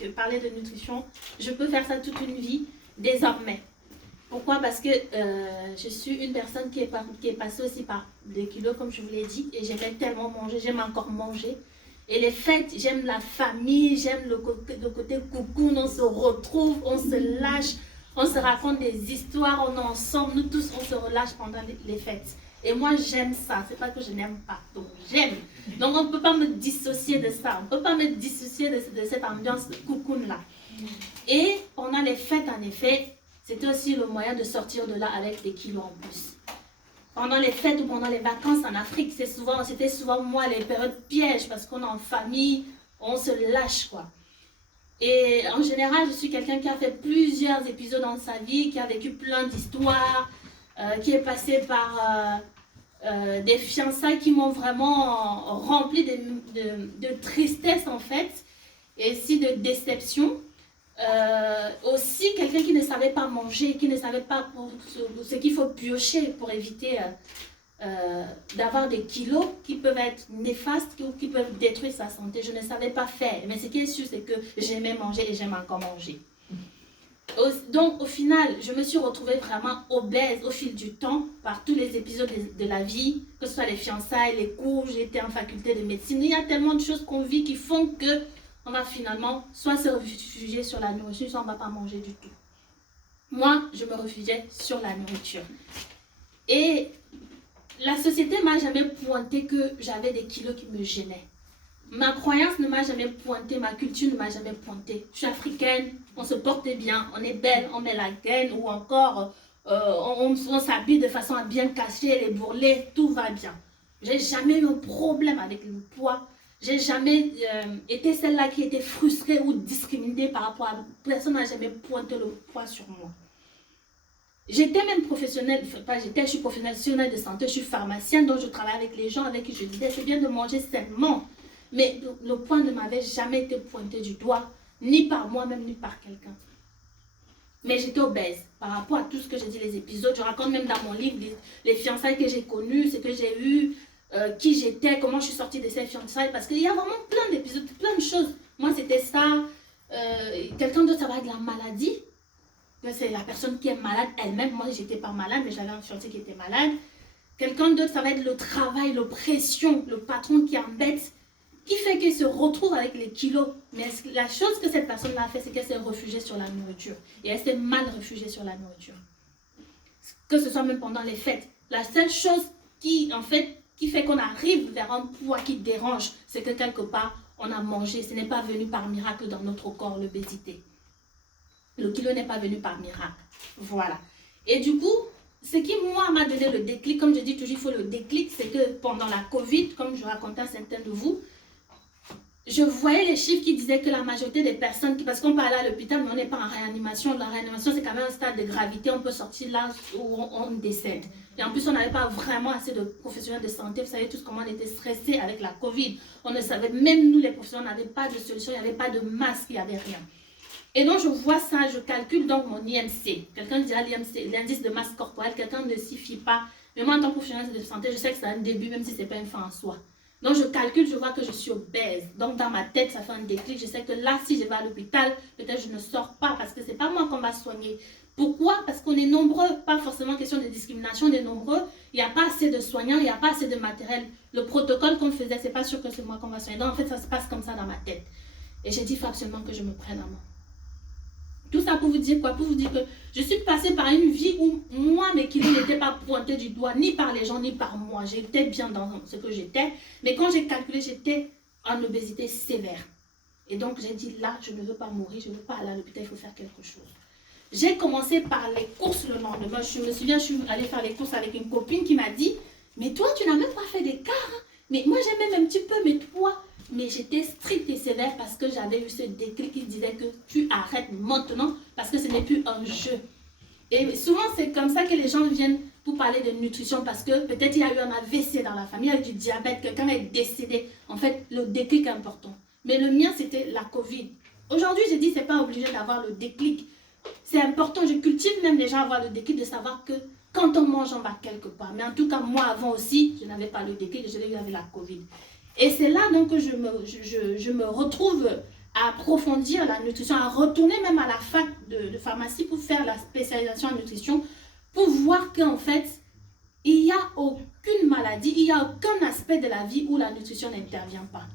que parler de nutrition, je peux faire ça toute une vie, désormais. Pourquoi? Parce que je suis une personne qui est passée aussi par des kilos, comme je vous l'ai dit, et j'aimais tellement manger, j'aime encore manger. Et les fêtes, j'aime la famille, j'aime le côté coucou, on se retrouve, on se lâche, on se raconte des histoires, on est ensemble, nous tous, on se relâche pendant les fêtes. Et moi, j'aime ça, c'est pas que je n'aime pas, donc j'aime. Donc on ne peut pas me dissocier de ça, on ne peut pas me dissocier de cette ambiance de coucoune-là. Et pendant les fêtes, en effet, c'était aussi le moyen de sortir de là avec des kilos en plus. Pendant les fêtes ou pendant les vacances en Afrique, c'était souvent moi les périodes pièges parce qu'on est en famille, on se lâche quoi. Et en général, je suis quelqu'un qui a fait plusieurs épisodes dans sa vie, qui a vécu plein d'histoires, qui est passé par des fiançailles qui m'ont vraiment rempli de tristesse en fait, et aussi de déception. Aussi quelqu'un qui ne savait pas manger, qui ne savait pas ce qu'il faut piocher pour éviter d'avoir des kilos qui peuvent être néfastes ou qui peuvent détruire sa santé. Je ne savais pas faire, mais ce qui est sûr c'est que j'aimais manger et j'aime encore manger. Donc au final, je me suis retrouvée vraiment obèse au fil du temps par tous les épisodes de la vie, que ce soit les fiançailles, les cours, j'étais en faculté de médecine. Il y a tellement de choses qu'on vit qui font que on va finalement soit se réfugier sur la nourriture, soit on ne va pas manger du tout. Moi, je me réfugiais sur la nourriture. Et la société ne m'a jamais pointé que j'avais des kilos qui me gênaient. Ma croyance ne m'a jamais pointé, ma culture ne m'a jamais pointé. Je suis africaine, on se porte bien, on est belle, on met la gaine ou encore on s'habille de façon à bien cacher les bourrelets, tout va bien. J'ai jamais eu un problème avec le poids. J'ai jamais été celle-là qui était frustrée ou discriminée par rapport à... Personne n'a jamais pointé le poids sur moi. J'étais même professionnelle, je suis professionnelle de santé, je suis pharmacienne, donc je travaille avec les gens avec qui je disais c'est bien de manger sainement. Mais le poids ne m'avait jamais été pointé du doigt, ni par moi-même, ni par quelqu'un. Mais j'étais obèse par rapport à tout ce que j'ai dit, les épisodes. Je raconte même dans mon livre les fiançailles que j'ai connues, ce que j'ai eu, qui j'étais, comment je suis sortie de ces fiançailles. Parce qu'il y a vraiment plein d'épisodes, plein de choses. Moi, c'était ça. Quelqu'un d'autre, ça va être la maladie. C'est la personne qui est malade elle-même. Moi, j'étais pas malade, mais j'avais un fiancé qui était malade. Quelqu'un d'autre, ça va être le travail, l'oppression, le patron qui embête, qui fait qu'elle se retrouve avec les kilos. Mais la chose que cette personne-là a fait, c'est qu'elle s'est réfugiée sur la nourriture. Et elle s'est mal réfugiée sur la nourriture. Que ce soit même pendant les fêtes. La seule chose qui, en fait, qui fait qu'on arrive vers un poids qui dérange, c'est que quelque part, on a mangé. Ce n'est pas venu par miracle dans notre corps, l'obésité. Le kilo n'est pas venu par miracle. Voilà. Et du coup, ce qui, moi, m'a donné le déclic, comme je dis toujours, il faut le déclic, c'est que pendant la Covid, comme je racontais à certains de vous, je voyais les chiffres qui disaient que la majorité des personnes, parce qu'on parlait à l'hôpital, mais on n'est pas en réanimation. La réanimation, c'est quand même un stade de gravité. On peut sortir là où on décède. Et en plus, on n'avait pas vraiment assez de professionnels de santé. Vous savez tous comment on était stressés avec la Covid. On ne savait, même nous les professionnels, on n'avait pas de solution. Il n'y avait pas de masque, il n'y avait rien. Et donc, je vois ça, je calcule donc mon IMC. Quelqu'un dira l'IMC, l'indice de masse corporelle. Quelqu'un ne s'y fie pas. Mais moi, en tant que professionnel de santé, je sais que c'est un début, même si ce n'est pas une fin en soi. Donc, je calcule, je vois que je suis obèse. Donc, dans ma tête, ça fait un déclic. Je sais que là, si je vais à l'hôpital, peut-être je ne sors pas parce que ce n'est pas moi qu'on va soigner. Pourquoi? Parce qu'on est nombreux. Pas forcément question de discrimination, on est nombreux. Il n'y a pas assez de soignants, il n'y a pas assez de matériel. Le protocole qu'on faisait, ce n'est pas sûr que c'est moi qu'on va soigner. Donc, en fait, ça se passe comme ça dans ma tête. Et j'ai dit, il faut absolument que je me prenne en main. Tout ça pour vous dire quoi? Pour vous dire que je suis passée par une vie où moi, mes kilos n'étaient pas pointés du doigt, ni par les gens, ni par moi. J'étais bien dans ce que j'étais. Mais quand j'ai calculé, j'étais en obésité sévère. Et donc, j'ai dit, là, je ne veux pas mourir, je ne veux pas aller à l'hôpital, il faut faire quelque chose. J'ai commencé par les courses le lendemain. Je me souviens, je suis allée faire les courses avec une copine qui m'a dit, mais toi, tu n'as même pas fait d'écart. Hein? Mais moi, j'ai même un petit peu, mais toi... Mais j'étais stricte et sévère parce que j'avais eu ce déclic qui disait que tu arrêtes maintenant parce que ce n'est plus un jeu. Et souvent, c'est comme ça que les gens viennent pour parler de nutrition parce que peut-être il y a eu un AVC dans la famille, il y a eu du diabète, quelqu'un est décédé. En fait, le déclic est important. Mais le mien, c'était la Covid. Aujourd'hui, j'ai dit, c'est pas obligé d'avoir le déclic. C'est important, je cultive même les gens à avoir le déclic de savoir que quand on mange, on va quelque part. Mais en tout cas, moi, avant aussi, je n'avais pas le déclic, je l'ai eu avec la Covid. Et c'est là donc que je me retrouve à approfondir la nutrition, à retourner même à la fac de pharmacie pour faire la spécialisation en nutrition, pour voir qu'en fait, il n'y a aucune maladie, il n'y a aucun aspect de la vie où la nutrition n'intervient pas.